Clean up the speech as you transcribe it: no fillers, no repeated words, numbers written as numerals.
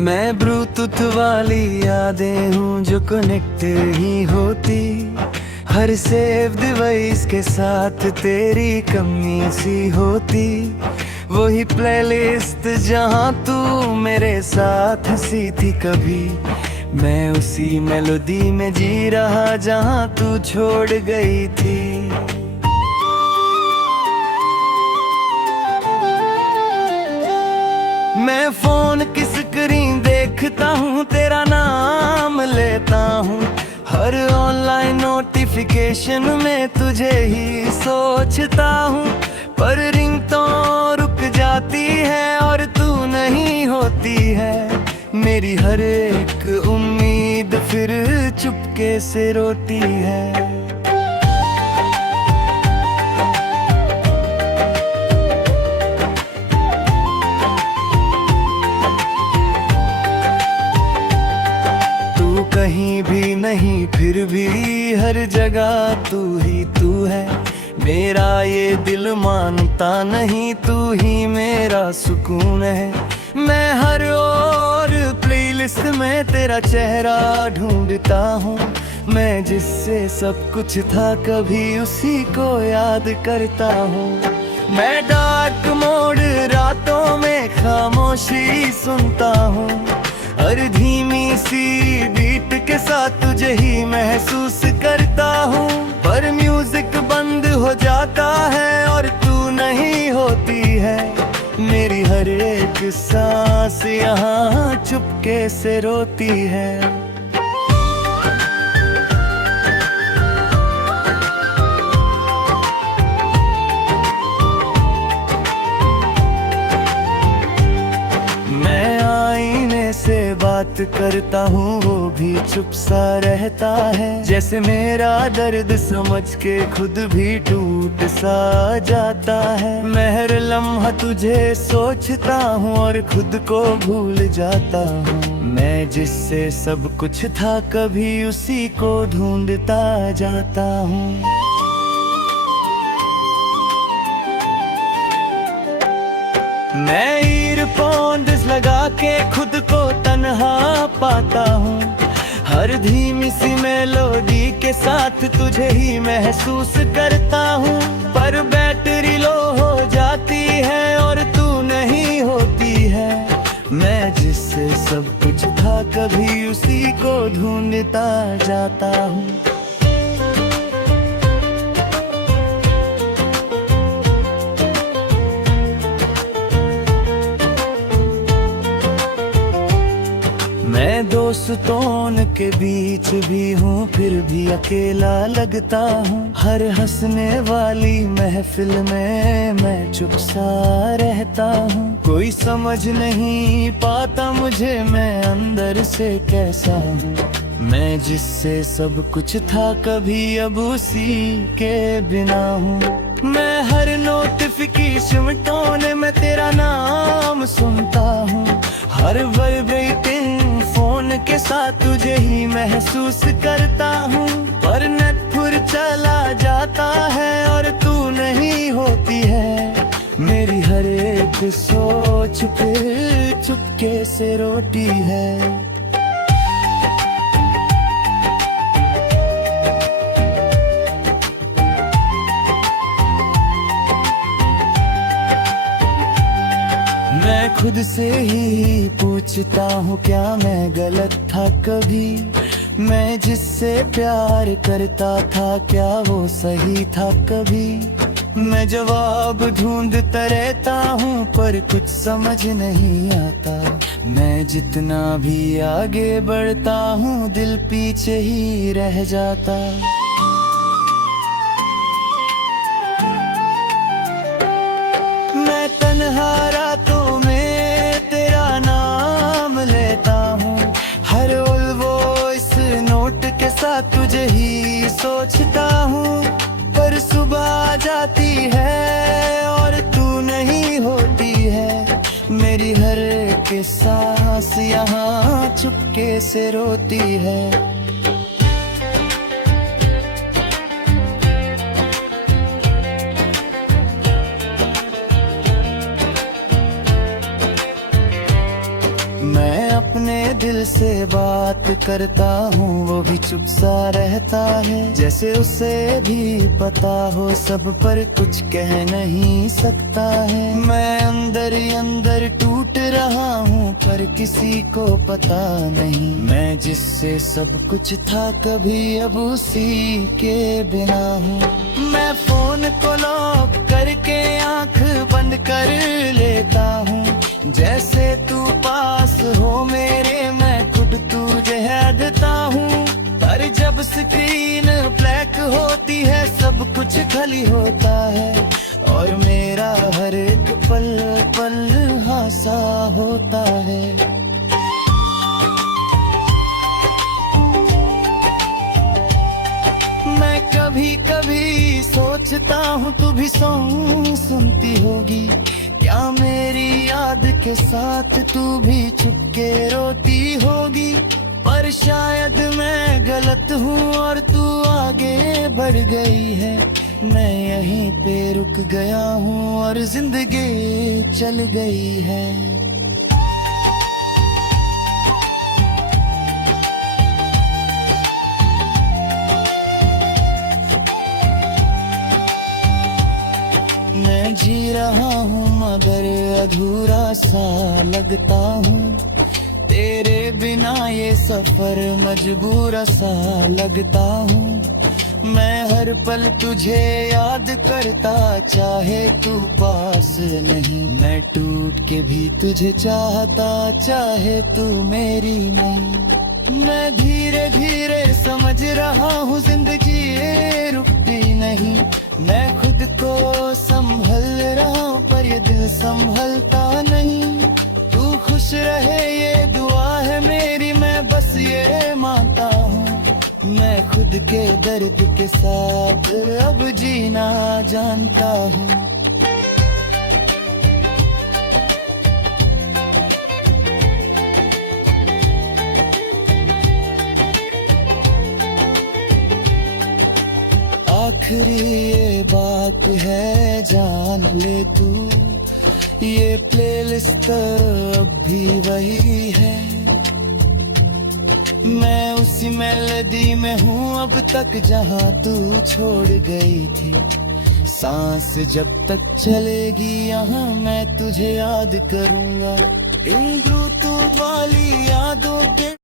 मैं ब्लूटूथ वाली यादें हूँ जो कनेक्ट ही होती, हर सेव डिवाइस के साथ तेरी कमी सी होती। वही प्लेलिस्ट जहाँ तू मेरे साथ हंसी थी कभी, मैं उसी मेलोडी में जी रहा जहाँ तू छोड़ गई थी। मैं फोन की स्क्रीन देखता हूँ, तेरा नाम लेता हूँ, हर ऑनलाइन नोटिफिकेशन में तुझे ही सोचता हूँ। पर रिंग तो रुक जाती है और तू नहीं होती है, मेरी हर एक उम्मीद फिर चुपके से रोती है। कहीं भी नहीं फिर भी हर जगह तू ही तू है, मेरा ये दिल मानता नहीं, तू ही मेरा सुकून है। मैं हर और प्लेलिस्ट में तेरा चेहरा ढूंढता हूँ, मैं जिससे सब कुछ था कभी उसी को याद करता हूँ। मैं डार्क मोड रातों में खामोशी सुनता हूँ, हर धीमी सी बीट के साथ तुझे ही महसूस करता हूँ। पर म्यूजिक बंद हो जाता है और तू नहीं होती है, मेरी हर एक सांस यहाँ चुपके से रोती है। से बात करता हूँ वो भी चुप सा रहता है, जैसे मेरा दर्द समझ के खुद भी टूट सा जाता है। मैं हर लम्हा तुझे सोचता हूँ और खुद को भूल जाता हूँ, मैं जिससे सब कुछ था कभी उसी को ढूंढता जाता हूँ। मैं ईयरफोन्स लगा के खुद को तन्हा पाता हूँ, हर धीमी सी मेलोडी के साथ तुझे ही महसूस करता हूँ। पर बैटरी लो हो जाती है और तू नहीं होती है, मैं जिससे सब कुछ था कभी उसी को ढूंढता जाता हूँ। मैं दोस्तों के बीच भी हूँ फिर भी अकेला लगता हूँ, हर हंसने वाली महफिल में मैं चुप सा रहता हूँ। कोई समझ नहीं पाता मुझे मैं अंदर से कैसा हूँ, मैं जिससे सब कुछ था कभी अब उसी के बिना हूँ। मैं हर नोटिफिकेशन टोन में तेरा नाम सुनता हूँ, हर वाइब्रेटिंग फोन के साथ तुझे ही महसूस करता हूँ। पर नेटवर्क चला जाता है और तू नहीं होती है, मेरी हर एक सोच फिर चुपके से रोती है। मैं खुद से ही पूछता हूँ क्या मैं गलत था कभी, मैं जिससे प्यार करता था क्या वो सही था कभी। मैं जवाब ढूंढता रहता हूँ पर कुछ समझ नहीं आता, मैं जितना भी आगे बढ़ता हूँ दिल पीछे ही रह जाता। मैं तन्हा रातों में तेरा नाम लेता हूँ, हर वॉइस नोट के साथ तुझे ही सोचता हूँ। पर सुबह आ जाती है और तू नहीं होती है, मेरी हर एक सांस यहाँ चुपके से रोती है। अपने दिल से बात करता हूँ वो भी चुप सा रहता है, जैसे उसे भी पता हो सब पर कुछ कह नहीं सकता है। मैं अंदर ही अंदर टूट रहा हूँ पर किसी को पता नहीं, मैं जिससे सब कुछ था कभी अब उसी के बिना हूँ। मैं फोन को लॉक करके आंख बंद कर लेता हूँ, जैसे तू पास हो मेरे मैं खुद तुझे हैदता हूँ। पर जब स्क्रीन ब्लैक होती है सब कुछ खाली होता है, और मेरा हर एक पल पल हासा होता है। मैं कभी कभी सोचता हूँ तू भी सॉन्ग सुनती होगी, क्या मेरी याद के साथ तू भी चुपके रोती होगी। पर शायद मैं गलत हूँ और तू आगे बढ़ गई है, मैं यहीं पे रुक गया हूँ और जिंदगी चल गई है। मैं जी रहा हूँ मगर अधूरा सा लगता हूँ, तेरे बिना ये सफर मजबूर सा लगता हूँ। मैं हर पल तुझे याद करता चाहे तू पास नहीं, मैं टूट के भी तुझे चाहता चाहे तू मेरी नहीं। मैं धीरे धीरे समझ रहा हूँ जिंदगी ये रुकती नहीं, मैं खुद को संभल रहा हूँ पर ये दिल संभलता नहीं। तू खुश रहे ये दुआ है मेरी, मैं बस ये मानता हूँ, मैं खुद के दर्द के साथ अब जीना जानता हूँ। आखिरी ये बात है जान ले तू, ये प्लेलिस्ट अब भी वही है, मैं उसी मेलोडी में हूँ अब तक जहाँ तू छोड़ गई थी। सांस जब तक चलेगी यहाँ मैं तुझे याद करूँगा, इन ब्लूटूथ वाली यादों के